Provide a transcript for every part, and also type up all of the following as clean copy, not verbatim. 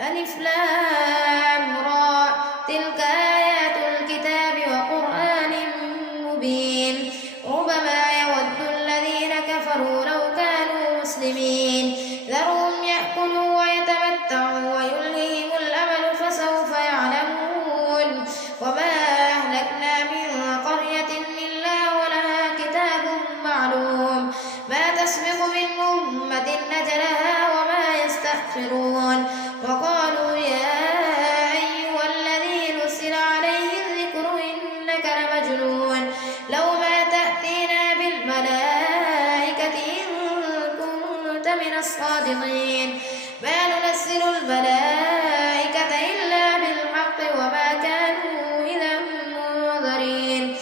ألف لام را تلك آيات الكتاب وقرآن مبين ربما يود الذين كفروا لو كانوا مسلمين ذرهم يأكلوا ويتمتعوا ويلههم الأمل فسوف يعلمون وما أهلكنا من قرية إلا ولها كتاب معلوم ما تسبق من أمة أجلها وما يستأخرون وقالوا يا أيها الذي نزل عليه الذكر إنك لمجنون لو ما تأتينا بالملائكة إن كنت من الصادقين ما ننزل الملائكة إلا بالحق وما كانوا إذا منذرين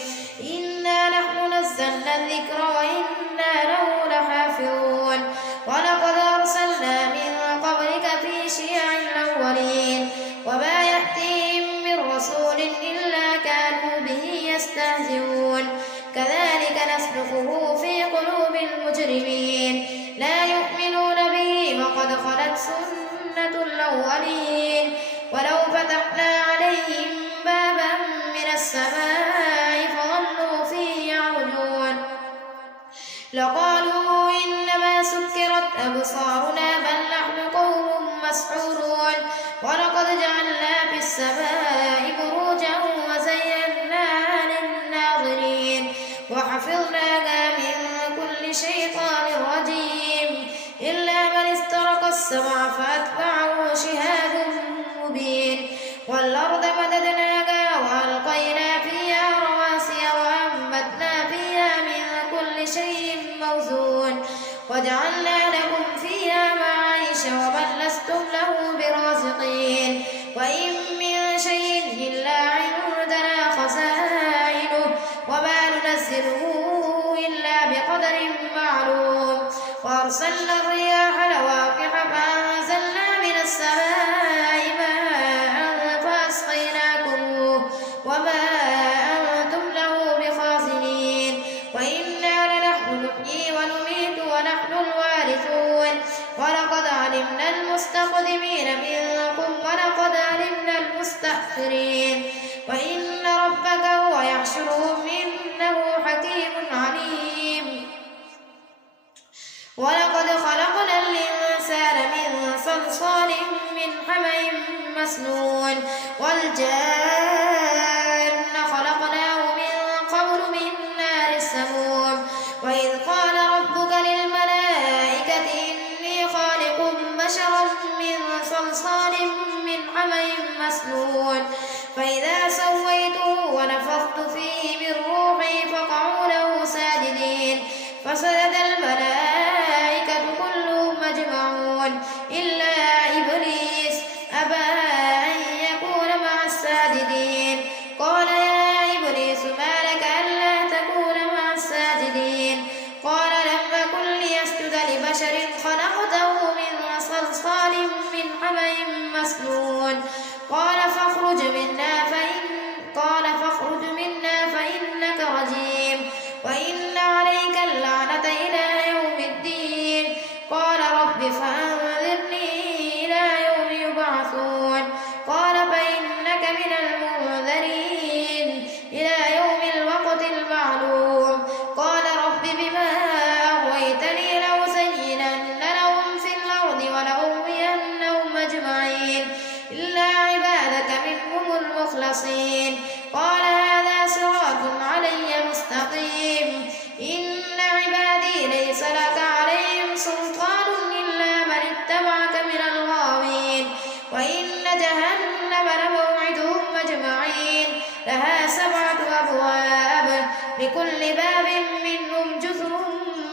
إنا نحن نزلنا الذكر وإنا له لحافظون ولقد أرسلنا من قبلك في شيع الأولين وما يأتيهم من رسول إلا كانوا به يستهزئون كذلك نسلكه في قلوب المجرمين لا يؤمنون به وقد خلت سنة الأولين ولو فتحنا عليهم بابا من السماء فظلوا فيه يعرجون لقالوا إنما سكرت أبصارنا بل نحن قوم مسحورون ولقد جعلنا في السماء بروجا وزيناها للناظرين وحفظناها من كل شيطان رجيم إلا من استرق السمع فأتبعه شهاب مبين والأرض مددناها وألقينا فيها رواسي وأنبتنا فيها من كل شيء موزون وجعلنا لكم فيها معايش ومن لستم له برازقين وإن من شيء إلا عندنا خزائنه وما ننزله إلا بقدر معلوم وأرسلنا الرياح لواقح فأنزلنا من السماء ماء فأسقيناكموه وما أنتم له بخازنين وإنا لنحن نحيي ونميت ونحن الوارثون ولقد علمنا المستقدمين منكم ولقد علمنا المستأخرين وإن ربك هو يحشرهم إنه حكيم عليم ولقد خلقنا الإنسان من صلصال من حمإ مسنون والجان خلقناه من قبل من نار السموم وإذ قال ربك للملائكة إني خالق بشرا من صلصال من حمإ مسنون فإذا سويته ونفخت فيه من روحي فقعوا له ساجدين فسجد الملائكة كلهم أجمعون إلا إبليس أبى أن يكون مع الساجدين قال يا إبليس ما لك ألا تكون مع الساجدين قال لم أكن ليسجد لبشر خلقته من صلصال من حمإ مسنون قال فاخرج منا فإنك رجيم وإن عليك اللعنة إلى يوم الدين قال رب فأنذرني إلى يوم يبعثون قال فإنك من المنذرين إلى يوم الوقت المعلوم قال رب بما أغويتني لأزينن لهم في الأرض ولأغوينهم أجمعين إلا عبادك منهم المخلصين قال هذا صراط علي مستقيم إن عبادي ليس لك عليهم سلطان إلا من اتبعك من الغاوين وإن جهنم لموعدهم أجمعين لها 7 أبواب لكل باب منهم جزء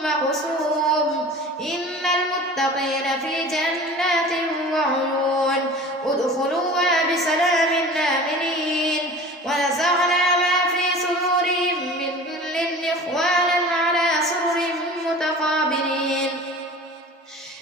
مقسوم إن المتقين في جنات وعيون ادخلوها بسلام آمنين ونزعنا ما في صدورهم من غل إخوانا على سرر متقابلين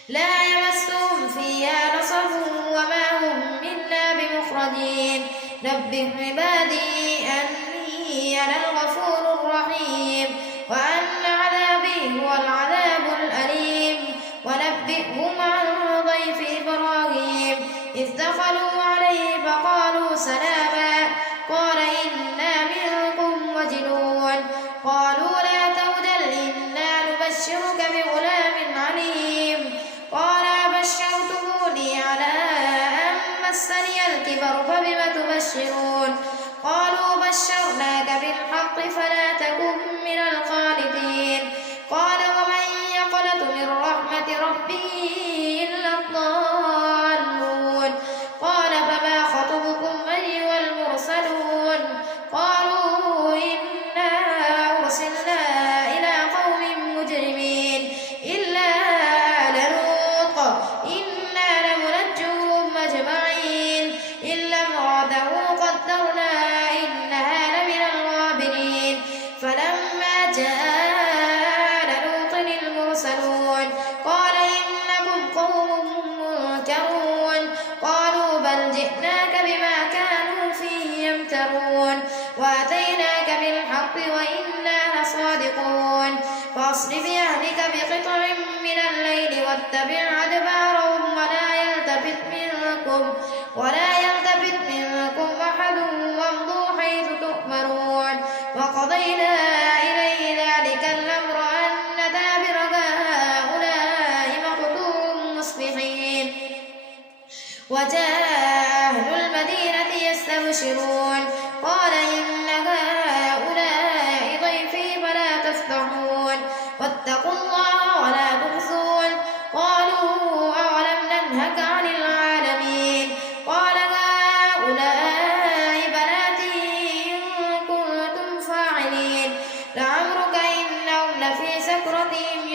لا يمسهم فيها نصب وما هم منا بمخرجين نبه عبادي أني أنا الغفور الرحيم وأن عذابي هو العذاب الأليم ونبئهم عن ضيف إبراهيم إذ دخلوا عليه فقالوا سلاما قال إنا منكم وجلون قالوا لا توجل إنا نبشرك بغلام عليم قال بشرتموني على أن مسني الكبر فبم تبشرون قالوا بشرناك بالحق فلا تكن من القانطين قال ومن يقنط من رحمة ربه إلا الضالون قال فما خطبكم أيها المرسلون قالوا إنا أرسلنا إلى قوم مجرمين إلا آل لوط إنا لمنجوهم أجمعين إلا امرأته قدرنا إنها لمن الغابرين فلما جاء آل لوط المرسلون قال إنكم قوم منكرون قالوا بل جئناك بما كانوا فيه يمترون وأتيناك بالحق وإنا لصادقون فاصر بأهلك بقطع من الليل واتبع أدبارهم ولا يلتفت منكم أحد وامضوا حيث تؤمرون وقضينا إليه ذلك الأمر أن دابر هؤلاء مقطوع مصبحين وجاء أهل المدينة يستبشرون قال إن هؤلاء ضيفي فلا تفضحون واتقوا الله ولا تخزون قالوا أولم ننهك عن العالمين قال هؤلاء بناتي إن كنتم فاعلين لعمرك إنهم لفي سكرتهم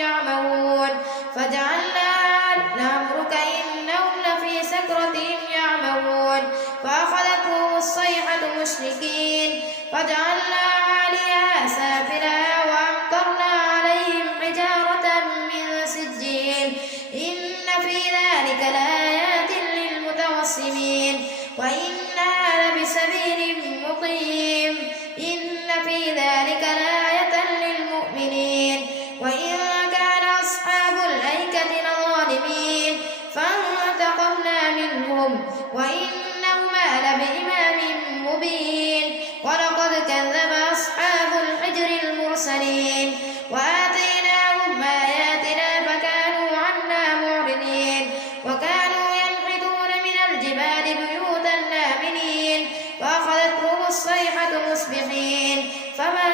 يعمهون فأخذتهم الصيحة مشركين فجعلنا عاليها سافلها وأمطرنا عليهم حجارة من سجيل إن في ذلك لآيات للمتوسمين وإنها لبسبيل مقيم إن في ذلك لآية للمؤمنين وإن كان أصحاب الأيكة لظالمين فانتقمنا منهم وإنهما لبإمام مبين ولقد كذب أصحاب الحجر المرسلين وآتيناهم آياتنا فكانوا عنها معرضين وكانوا ينحتون من الجبال بيوتا آمنين فأخذتهم الصيحة مصبحين فما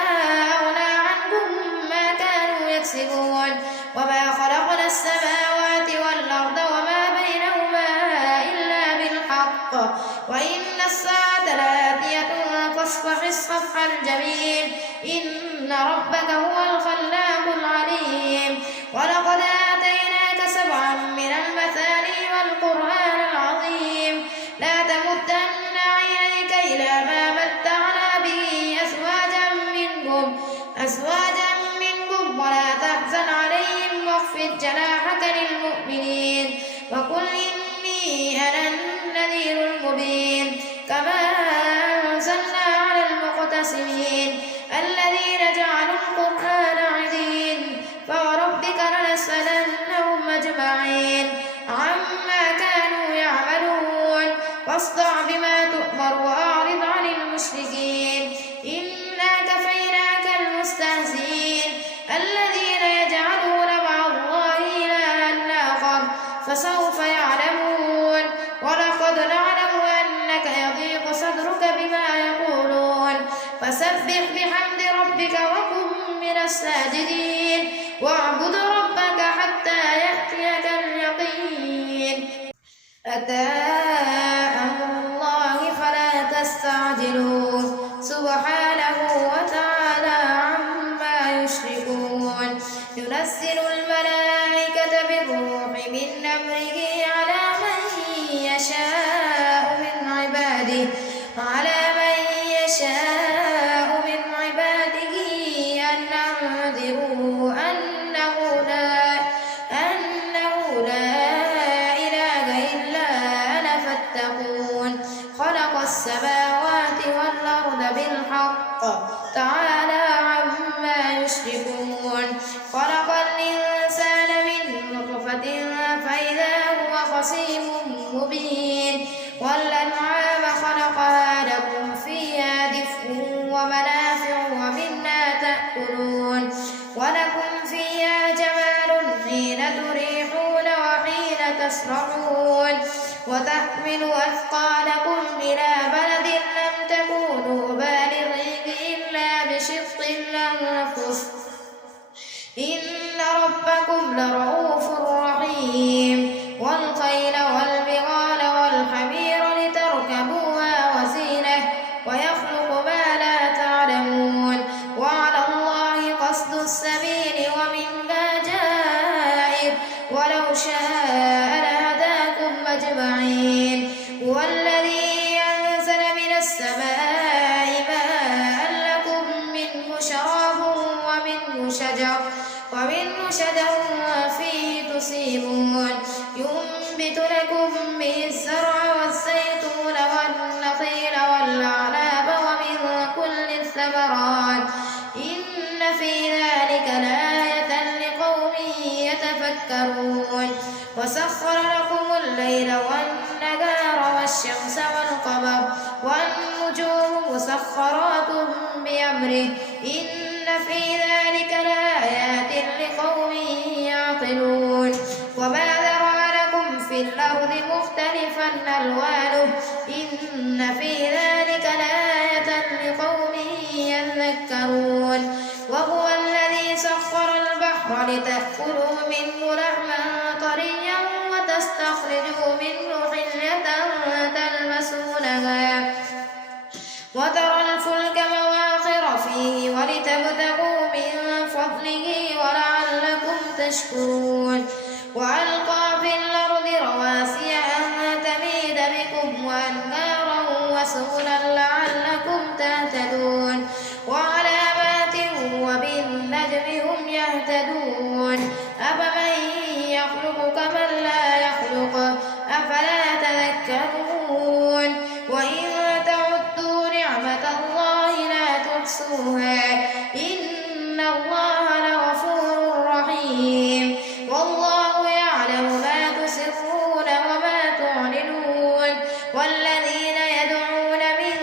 أغنى عنهم ما كانوا يكسبون وما خلقنا السماوات والأرض وما بينهما إلا بالحق وإن الساعة لآتية فاصفح الصفح الجميل إن ربك هو الخلاق العليم ولقد آتيناك سبعا من المثاني والقرآن العظيم لا تمدن عينيك إلى ما متعنا به أزواجا منهم ولا تحزن عليهم واخفض جناحك للمؤمنين وقل إني أنا النذير المبين كما أنزلنا على المقتسمين الذين جعلوا القرآن عظيم فوربك لنسألنهم أجمعين عما كانوا يعملون فاصدع بما تؤمر وأعرض عن المشركين إنا كفيناك المستهزئين الذين يجعلون مع الله إلها آخر فسوف يعلمون ولقد نعلم أنك يضيق صدرك بما يقولون فسبح بحمد ربك وكن من الساجدين واعبد ربك حتى يأتيك اليقين أتى أمر الله فلا تستعجلوه سبحانه وتعالى عما يشركون ينزل الملائكة بالروح من أمره على من يشاء من عباده أن أنذروا أنه لا إله إلا أنا فاتقون خلق السماوات والأرض بالحق تعالى عما يشركون خلق الإنسان من نطفة فإذا هو خصيم مبين والأنعام خلقها لكم فيها دفء ومنافع ومنها تأكلون ولكم فيها جمال حين تريحون وحين تسرحون وتحملوا أثقالكم إلى بلد لم تكونوا بالغيه إلا بشق الأنفس إن ربكم لرؤوف رحيم والخيل والبغال والحمير لتركبوها وزينة ويخلق ما لا تعلمون وعلى الله قصد السبيل ومنها جائر ولو شاء لهداكم أجمعين هو الذي أنزل من السماء ماء لكم منه شراب ومنه شجر فيه تسيمون ينبت لكم به الزرع والزيتون والنخيل والأعناب ومن كل الثمرات إن في ذلك لآية لقوم يتفكرون وسخر لكم الليل والنهار والشمس والقمر والنجوم مسخرات بأمره إن في ذلك لآيات لقوم يعقلون وما ذرأ لكم في الأرض مختلفا ألوانه إن في ذلك لآية لقوم يذكرون وهو الذي سخر البحر لتأكلوا منه لحما طريا وتستخرجوا منه حلية تلبسونها وترى الفلك مواخر فيه ولتبتغوا من فضله ولعلكم تشكرون وألقى في الأرض رواسي أن تميد بكم وأنهارا وسبلا لعلكم تهتدون وعلامات وبالنجم هم يهتدون أفمن يخلق كمن لا يخلق أفلا تذكرون وإن تعدوا نعمة الله لا تحصوها إن الله لغفور رحيم والله يعلم ما تسرون وما تعلنون والذين يدعون من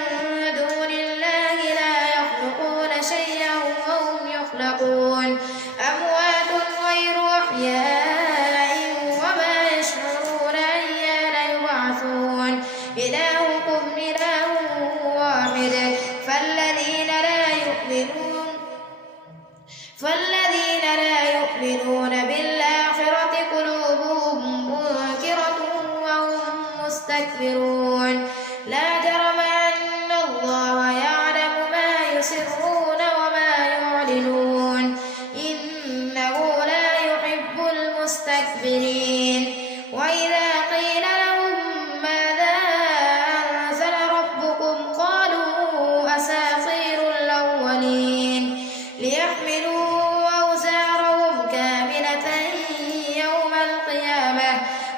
دون الله لا يخلقون شيئا وهم يخلقون أموات غير أحياء وما يشعرون أيان يبعثون إلهكم إله واحد فالذين لا يؤمنون بالآخرة قلوبهم منكرة وهم مستكبرون لا جرم أن الله يعلم ما يسرون وما يعلنون إنه لا يحب المستكبرين وإذا قيل لهم ماذا أنزل ربكم قالوا أساطير الأولين ليحملوا أوزارهم كاملة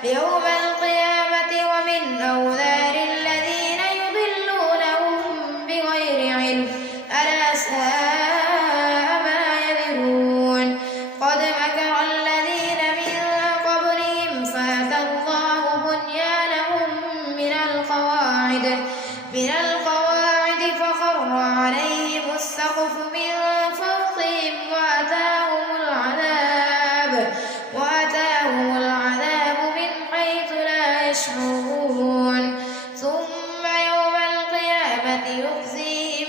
يوم القيامة ومن أوزار الذين يضلونهم بغير علم ألا ساء ما يذرون قد مكر الذين من قبلهم فأتى الله بنيانهم من القواعد فخر عليهم السقف من فوقهم وأتاهم العذاب من حيث لا يشعرون ثم يوم القيامة يخزيهم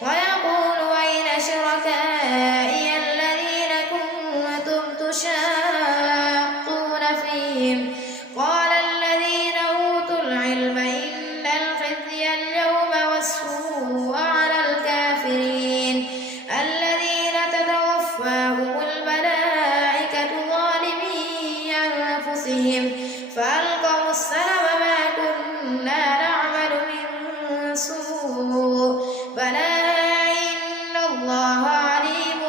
ويقول أين شركائي الذين كنتم تشاقون فيهم قال الذين أوتوا العلم إن الخزي اليوم والسوء على الكافرين الذين تتوفاهم الملائكة ظالمي أنفسهم فألقوا السلم ما كنا نعمل من سوء بلى إن الله عليم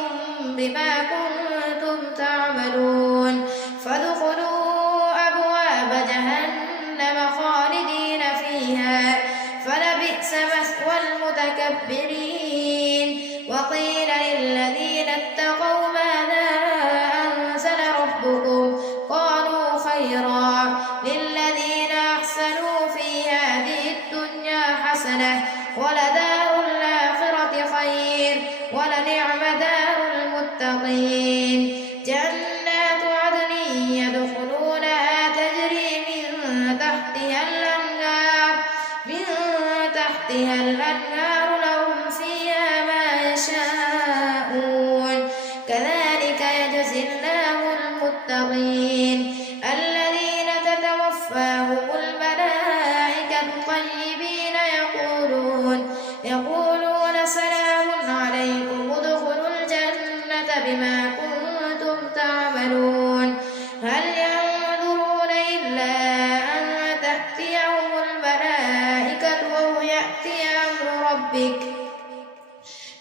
بما كنتم تعملون فادخلوا أبواب جهنم خالدين فيها فلبئس مثوى المتكبرين وقيل للذين اتقوا ماذا أنزل ربكم قالوا ولدار الآخرة خير ولنعم دار المتقين جنات عدن يدخلونها تجري من تحتها الأنهار لهم فيها ما يشاءون كذلك يجزي الله المتقين الذين تتوفاهم الملائكة طيبين يقولون سلام عليكم ادخلوا الجنة بما كنتم تعملون هل ينظرون إلا أن تأتيهم الملائكة أو يأتي أمر ربك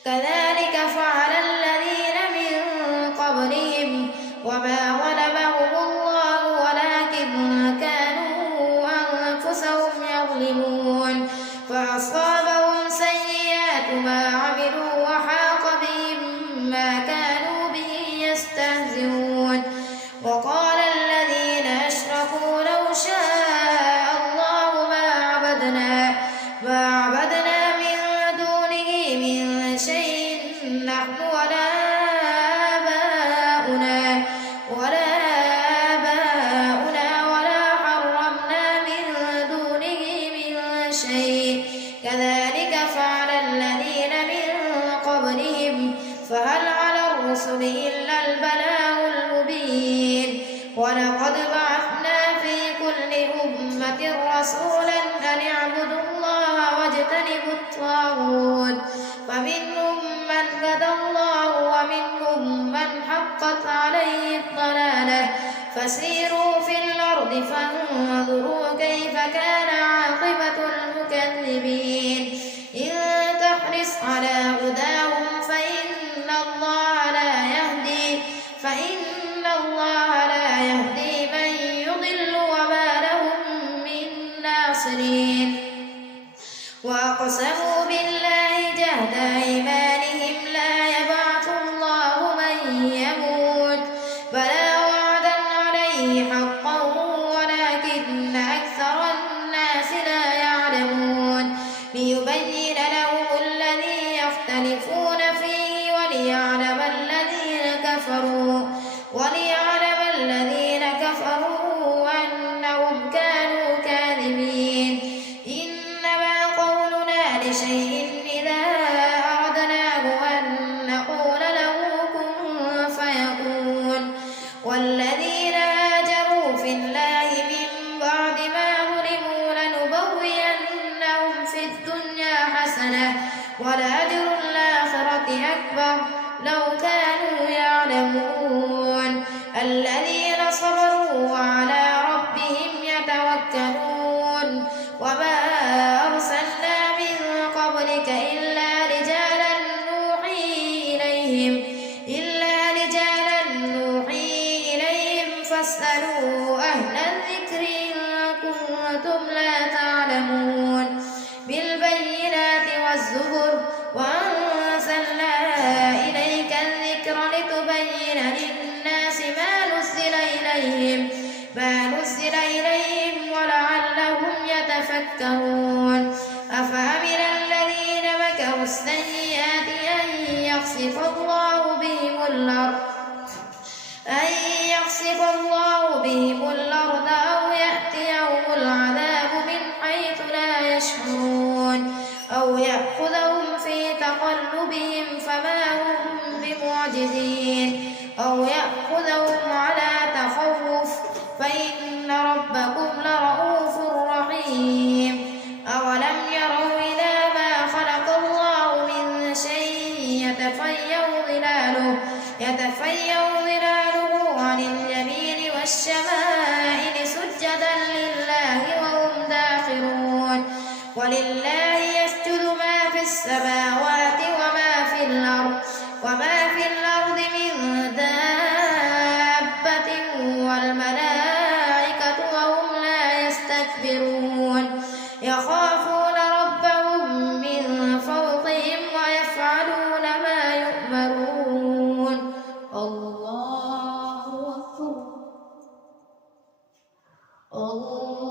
كذلك فعل الذين من قبلهم وما غلبهم الله ولكن كانوا أنفسهم يظلمون فأصابهم سيئات ما عملوا وحاق بهم ما كانوا به يستهزئون وقال الذين أشركوا لو شاء الله ما عبدنا من دونه من شيء نحن ولا آباؤنا ولا حرمنا من دونه من شيء كذلك فعل الذين من قبلهم فهل على الرسل إلا البلاغ المبين ولقد بعثنا في كل أمة رسولا أن اعبدوا الله واجتنبوا الطاغوت فمنهم من هدى الله ومنهم من حقت عليه الضلالة فسيروا في الأرض فانظروا كيف كان عاقبة المكذبين إن تحرص على هداهم فإن الله لا يهدي من يضل وما لهم من ناصرين وأقسموا بالله جهد أيمانهم لا يبعث الله من يموت بلى وعدا عليه حقا ولكن أكثر الناس لا يعلمون ليبين لهم الذي يختلفون فيه وليعلم الذين كفروا أنهم كانوا كاذبين إنما قولنا لشيء إذا أردناه أن نقول له كن فيكون والذين هاجروا في الله من بعد ما ظلموا لنبوئنهم في الدنيا حسنة ولأجر الآخرة أكبر لو كانوا يعلمون الذين صبروا وعلى ربهم يتوكلون وما أرسلنا من قبلك إلا رجالا نوحي إليهم فاسألوا أهل الذكر إن كنتم لا تعلمون بالبينات والزبر وأنزلنا إليك الذكر لتبين للناس ما نزل إليهم ولعلهم يتفكرون أفأمن الذين مكروا السيئات أن يخسف الله بهم الأرض أو يأتيهم العذاب من حيث لا يشعرون أو يأخذهم في تقلبهم فما هم بمعجزين أو يأخذهم على تخوف فإن ربكم لرؤوف رحيم أولم يروا إلى ما خلق الله من شيء يتفيأ ظلاله عن اليمين والشمائل سجدا لله وهم داخرون ولله يسجد ما في السماوات وما في الأرض من دابة والملائكة وهم لا يستكبرون يخافون ربهم من فوقهم ويفعلون ما يؤمرون الله أكبر الله